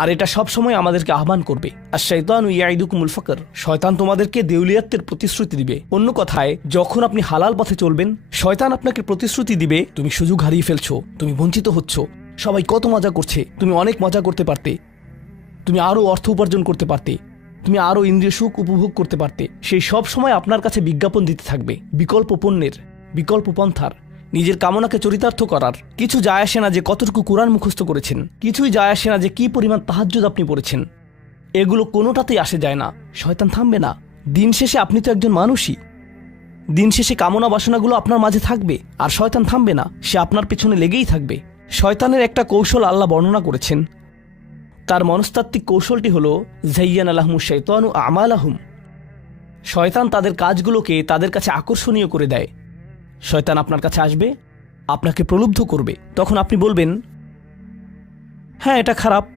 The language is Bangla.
আর এটা সবসময় আমাদেরকে আহ্বান করবে। আর শাইতানু ইয়াইদুকুমুল ফাকর, শয়তান তোমাদেরকে দেউলিয়াত্বের প্রতিশ্রুতি দিবে। অন্য কথায়, যখন আপনি হালাল পথে চলবেন, শয়তান আপনাকে প্রতিশ্রুতি দিবে তুমি সুযোগ হারিয়ে ফেলছো, তুমি বঞ্চিত হচ্ছ, সবাই কত মজা করছে, তুমি অনেক মজা করতে পারতে, তুমি আরো অর্থ উপার্জন করতে পারতে, তুমি আরো ইন্দ্রিয় সুখ উপভোগ করতে পারতে। সেই সব সময় আপনার কাছে বিজ্ঞাপন দিতে থাকবে বিকল্প পণ্যের, বিকল্প পন্থার, নিজের কামনাকে চরিতার্থ করার। কিছু যায় আসে না যে কতটুকু কোরআন মুখস্থ করেছেন, কিছুই যায় আসে না যে কি পরিমাণ তাহাজ্জুদ আপনি পড়েছেন, এগুলো কোনোটাতেই আসে যায় না। শয়তান থামবে না। দিন শেষে আপনি তো একজন মানুষই, দিন শেষে কামনা বাসনাগুলো আপনার মাঝে থাকবে, আর শয়তান থামবে না, সে আপনার পেছনে লেগেই থাকবে। শয়তানের একটা কৌশল আল্লাহ বর্ণনা করেছেন। তার মনস্তাত্ত্বিক কৌশলটি হল যায়্যানা লাহুমুশ শাইতানু আমালাহুম। শয়তান তাদের কাজগুলোকে তাদের কাছে আকর্ষণীয় করে দেয়। শয়তান আপনার কাছে আসবে, আপনাকে প্রলুব্ধ করবে, তখন আপনি বলবেন হ্যাঁ এটা খারাপ,